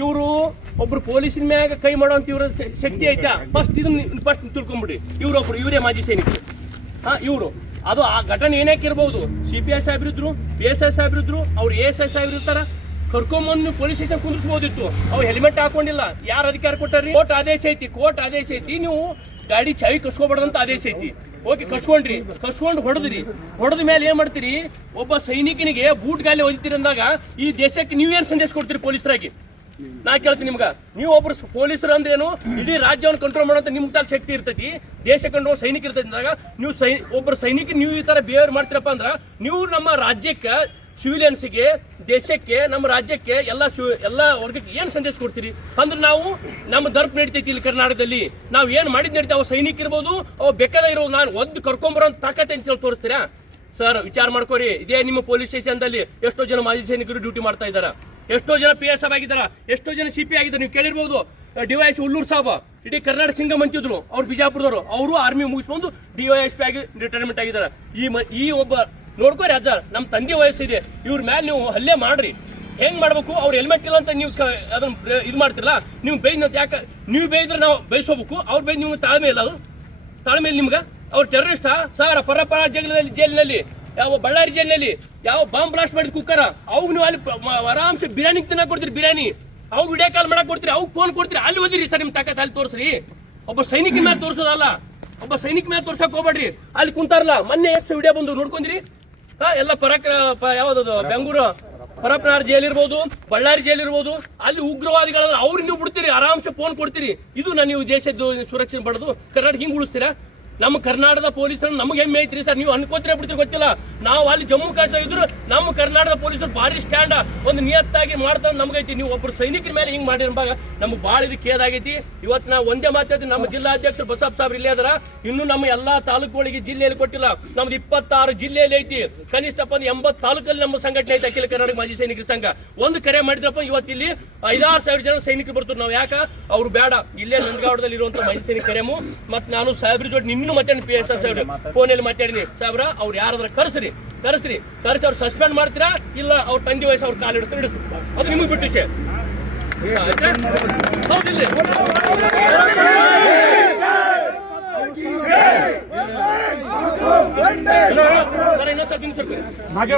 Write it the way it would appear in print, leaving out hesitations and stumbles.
ಇವರು ಒಬ್ರು ಪೊಲೀಸಿನ ಮ್ಯಾಗ ಕೈ ಮಾಡುವಂತ ಇವ್ರ ಶಕ್ತಿ ಐತಾ ಫಸ್ಟ್ ತಿಳ್ಕೊಂಬಿಡಿ. ಇವರೇ ಮಾಜಿ ಸೈನಿಕರು. ಇವರು ಅದು ಆ ಘಟನೆ ಏನಕ್ಕೆ ಇರ್ಬೋದು, CPI ಸಾಹೇಬ್ರಿದ್ರು, PSI ಸಾಹೇಬ್ರಿದ್ರು, ಅವ್ರು ASI ಸಾಹೇಬ್ರು ಇರ್ತಾರ, ಕರ್ಕೊಂಬಂದು ಪೊಲೀಸ್ ಸ್ಟೇಷನ್ ಕುಂದಿಸ್ಬೋದಿತ್ತು. ಅವ್ರು ಹೆಲ್ಮೆಟ್ ಹಾಕೊಂಡಿಲ್ಲ, ಯಾರು ಅಧಿಕಾರ ಕೊಟ್ಟಾರಿ? ಕೋರ್ಟ್ ಆದೇಶ ಐತಿ, ನೀವು ಗಾಡಿ ಚಾವಿ ಕಸ್ಕೊಬಾರ್ದಂತ ಆದೇಶ ಐತಿ. ಓಕೆ, ಕಸ್ಕೊಂಡು ಹೊಡೆದ ಮೇಲೆ ಏನ್ ಮಾಡ್ತೀರಿ? ಒಬ್ಬ ಸೈನಿಕನಿಗೆ ಬೂಟ್ ಗಾಲಿ ಹೊಡಿತೀರಿ ಅಂದಾಗ ಈ ದೇಶಕ್ಕೆ ನೀವೇನ್ ಸಂದೇಶ ಕೊಡ್ತೀರಿ ಪೊಲೀಸರಾಗಿ? ನಾ ಕೇಳ್ತೀನಿ ನಿಮ್ಗ, ನೀವು ಒಬ್ರು ಪೊಲೀಸರು ಅಂದ್ರೆ ಏನು? ಇಡೀ ರಾಜ್ಯವನ್ನು ಕಂಟ್ರೋಲ್ ಮಾಡೋಂತ ನಿಮ್ಗೆ ತಾಲ್ ಶಕ್ತಿ ಇರ್ತೈತಿ, ದೇಶ ಕಂಟ್ರೋಲ್ ಸೈನಿಕ ಇರ್ತೈತಿ ಅಂದಾಗ ನೀವು ಒಬ್ಬರು ಸೈನಿಕ ನೀವು ಈ ತರ ಬಿಹೇವಿಯರ್ ಮಾಡ್ತೀರಪ್ಪ ಅಂದ್ರ ನೀವು ನಮ್ಮ ರಾಜ್ಯಕ್ಕೆ, ಸಿವಿಲಿಯನ್ಸ್ಗೆ, ದೇಶಕ್ಕೆ, ನಮ್ಮ ರಾಜ್ಯಕ್ಕೆ, ಎಲ್ಲ ವರ್ಗಕ್ಕೆ ಏನ್ ಸಂದೇಶ ಕೊಡ್ತೀರಿ? ಅಂದ್ರೆ ನಾವು ನಮ್ಮ ದರ್ಪ ನಡೀತೈತಿ ಇಲ್ಲಿ ಕರ್ನಾಟಕದಲ್ಲಿ. ನಾವು ಏನ್ ಮಾಡಿದ್ ನಡೀತಾ, ಅವ ಸೈನಿಕ ಇರ್ಬೋದು, ಅವ್ ಬೇಕಾದ ಇರೋ ನಾನು ಒದ್ದು ಕರ್ಕೊಂಬರೋ ತಾಕತ್ ಅಂತ ತೋರಿಸ್ತೀರಾ? ಸರ್, ವಿಚಾರ ಮಾಡ್ಕೋರಿ. ಇದೇ ನಿಮ್ಮ ಪೊಲೀಸ್ ಸ್ಟೇಷನ್ದಲ್ಲಿ ಎಷ್ಟೋ ಜನ ಮಾಜಿ ಸೈನಿಕರು ಡ್ಯೂಟಿ ಮಾಡ್ತಾ ಇದಾರ, ಎಷ್ಟೋ ಜನ PSI ಆಗಿದಾರ, ಎಷ್ಟೋ ಜನ CPI ಆಗಿದ್ದಾರೆ. ನೀವು ಕೇಳಿರ್ಬೋದು, DYSP ಉಲ್ಲೂರ್ ಸಾಬ್ ಇಡೀ ಕರ್ನಾಟಕ ಸಿಂಗಮ್ ಅಂತಿದ್ರು, ಅವ್ರು ಬಿಜಾಪುರದವರು. ಅವರು ಆರ್ಮಿ ಮುಗಿಸ್ಕೊಂಡು DYSP ಆಗಿ ರಿಟೈರ್ಮೆಂಟ್ ಆಗಿದ್ದಾರೆ. ಈ ಒಬ್ಬ ನೋಡ್ಕೋರಿ ಅಜ್ಜ, ನಮ್ಮ ತಂದೆ ವಯಸ್ಸಿದೆ, ಇವ್ರ ಮೇಲೆ ನೀವು ಹಲ್ಲೆ ಮಾಡ್ರಿ. ಹೆಂಗ್ ಮಾಡ್ಬೇಕು? ಅವ್ರು ಹೆಲ್ಮೆಟ್ ಇಲ್ಲ ಅಂತ ನೀವು ಅದನ್ನ ಇದು ಮಾಡ್ತಿರಲ್ಲ, ನೀವು ಬೈದಂತ ಯಾಕೆ? ನೀವು ಬೈದ್ರೆ ನಾವು ಬಯಸೋಬೇಕು, ಅವ್ರು ಬೈದ್ ನಿಮ್ಗೆ ತಾಳ್ಮೆ ಇಲ್ಲ. ಅದು ತಾಳ್ಮೆ ಇಲ್ಲ ನಿಮ್ಗೆ? ಅವ್ರು ಟೆರರಿಸ್ಟಾ ಸರ್? ಪರಪರ ಜೈಲಿನಲ್ಲಿ, ಯಾವ ಬಳ್ಳಾರಿ ಜೈಲಿನಲ್ಲಿ ಯಾವ ಬಾಂಬ್ ಬ್ಲಾಸ್ಟ್ ಮಾಡಿದ ಕುಕ್ಕರ, ಅವಾಗ ನೀವು ಅಲ್ಲಿ ಆರಾಮ್ಸೆ ಬಿರಿಯಾನಿ ತಿನ್ನಕ್ ಕೊಡ್ತೀರಿ, ಬಿರಿಯಾನಿ ಅವಾಗ ವಿಡಿಯೋ ಕಾಲ್ ಮಾಡಕ್ ಕೊಡ್ತೀರಿ, ಅವಾಗ ಫೋನ್ ಕೊಡ್ತೀರಿ. ಅಲ್ಲಿ ಓದಿರಿ ಸರ್, ನಿಮ್ ತಾಕತ್ ಅಲ್ಲಿ ತೋರಿಸ್ರಿ. ಒಬ್ಬ ಸೈನಿಕನ ಮೇಲೆ ತೋರಿಸೋದಲ್ಲ, ಒಬ್ಬ ಸೈನಿಕ ಮೇಲೆ ತೋರ್ಸಕ್ ಹೋಗ್ಬೇಡ್ರಿ. ಅಲ್ಲಿ ಕುಂತಾರಲ್ಲ, ಮೊನ್ನೆ ಎಷ್ಟು ವಿಡಿಯೋ ಬಂದು ನೋಡ್ಕೊಂಡ್ರಿ. ಎಲ್ಲ ಯಾವ್ದದು ಬೆಂಗಳೂರು ಪರಪ್ಪನಹಳ್ಳಿ ಜೈಲ್ ಇರ್ಬೋದು, ಬಳ್ಳಾರಿ ಜೈಲ್ ಇರ್ಬೋದು, ಅಲ್ಲಿ ಉಗ್ರವಾದಿಗಳಾದ್ರೆ ಅವ್ರು ನೀವು ಬಿಡ್ತೀರಿ, ಆರಾಮ್ಸೆ ಫೋನ್ ಕೊಡ್ತೀರಿ. ಇದು ನೀವು ದೇಶದ್ದು ಸುರಕ್ಷಣೆ ಪಡೆದು ಕರ್ನಾಟಕ ಹಿಂಗ್ ಉಳಿಸ್ತೀರಾ? ನಮ್ಮ ಕರ್ನಾಟಕದ ಪೊಲೀಸರು ನಮ್ಗೆ ಹೆಮ್ಮೆ ಐತ್ರಿ ಸರ್. ನೀವು ಅನ್ಕೋತಿರ ಬಿಡ್ತೀರಿ ಗೊತ್ತಿಲ್ಲ. ನಾವು ಅಲ್ಲಿ ಜಮ್ಮು ಕಾಶ್ಮೀರ ಇದ್ರು ನಮ್ಮ ಕರ್ನಾಟಕದ ಪೊಲೀಸರು ಭಾರಿ ಸ್ಟ್ಯಾಂಡ್ ಒಂದು ನಿಯತ್ತಾಗಿ ಮಾಡ್ತಾರೆ ನಮ್ಗೈತಿ. ನೀವು ಒಬ್ಬರು ಸೈನಿಕರ ಮೇಲೆ ಹಿಂಗ್ ಮಾಡಿರುವಾಗ ನಮ್ಗೆ ಭಾಳ ಇದು ಖೇದಾಗೈತಿ. ಇವತ್ತು ನಾವು ಒಂದೇ ಮಾತಾಡ್ತೀವಿ, ನಮ್ಮ ಜಿಲ್ಲಾಧ್ಯಕ್ಷರು ಬಸಪ್ಪ ಸಾಬ್ರು ಇಲ್ಲೇ ಅದರ. ಇನ್ನು ನಮ್ಮ ಎಲ್ಲಾ ತಾಲೂಕುಗಳಿಗೆ ಜಿಲ್ಲೆಯಲ್ಲಿ ಕೊಟ್ಟಿಲ್ಲ. ನಮ್ದು 26 ಜಿಲ್ಲೆಯಲ್ಲಿ ಐತಿ. ಕನಿಷ್ಠಪ್ಪ 80 ತಾಲೂಕಲ್ಲಿ ನಮ್ಮ ಸಂಘಟನೆ ಐತಿ, ಅಖಿಲ ಕರ್ನಾಟಕ ಮಾಜಿ ಸೈನಿಕರ ಸಂಘ. ಒಂದು ಕರೆ ಮಾಡಿದ್ರಪ್ಪ, ಇವತ್ತು ಇಲ್ಲಿ 5,000 ಜನ ಸೈನಿಕರು ಬರ್ತಾರೆ. ನಾವು ಯಾಕ ಅವ್ರು ಬೇಡ, ಇಲ್ಲೇ ನಂದಗಾವಡದಲ್ಲಿ ಇರುವಂತ ಮಾಜಿ ಸೈನಿಕ ಕರೆಮು. ಮತ್ತೆ ನಾನು ಸಾಹೇಬ್ರ ಜೊತೆ ನಿನ್ನೂ ಮಾತಾಡಿ, PSI ಸಾಹೇಬ್ರು ಫೋನಲ್ಲಿ ಮಾತಾಡಿನಿ. ಸಾಹೇಬ್ರ ಅವ್ರು ಯಾರಾದ್ರೂ ಕರೆಸ್ರಿ ಅವ್ರು ಸಸ್ಪೆಂಡ್ ಮಾಡ್ತೀರಾ? ಇಲ್ಲ ಅವ್ರ ತಂದೆ ವಯಸ್ಸು ಅವ್ರ ಕಾಲು ಹಿಡಿಸ್ರಿ, ಅದು ನಿಮಗೆ ಬಿಟ್ಟು ವಿಷಯ. ಹೌದಿಲ್ಲ ಸರ್? ಇನ್ನೊಂದು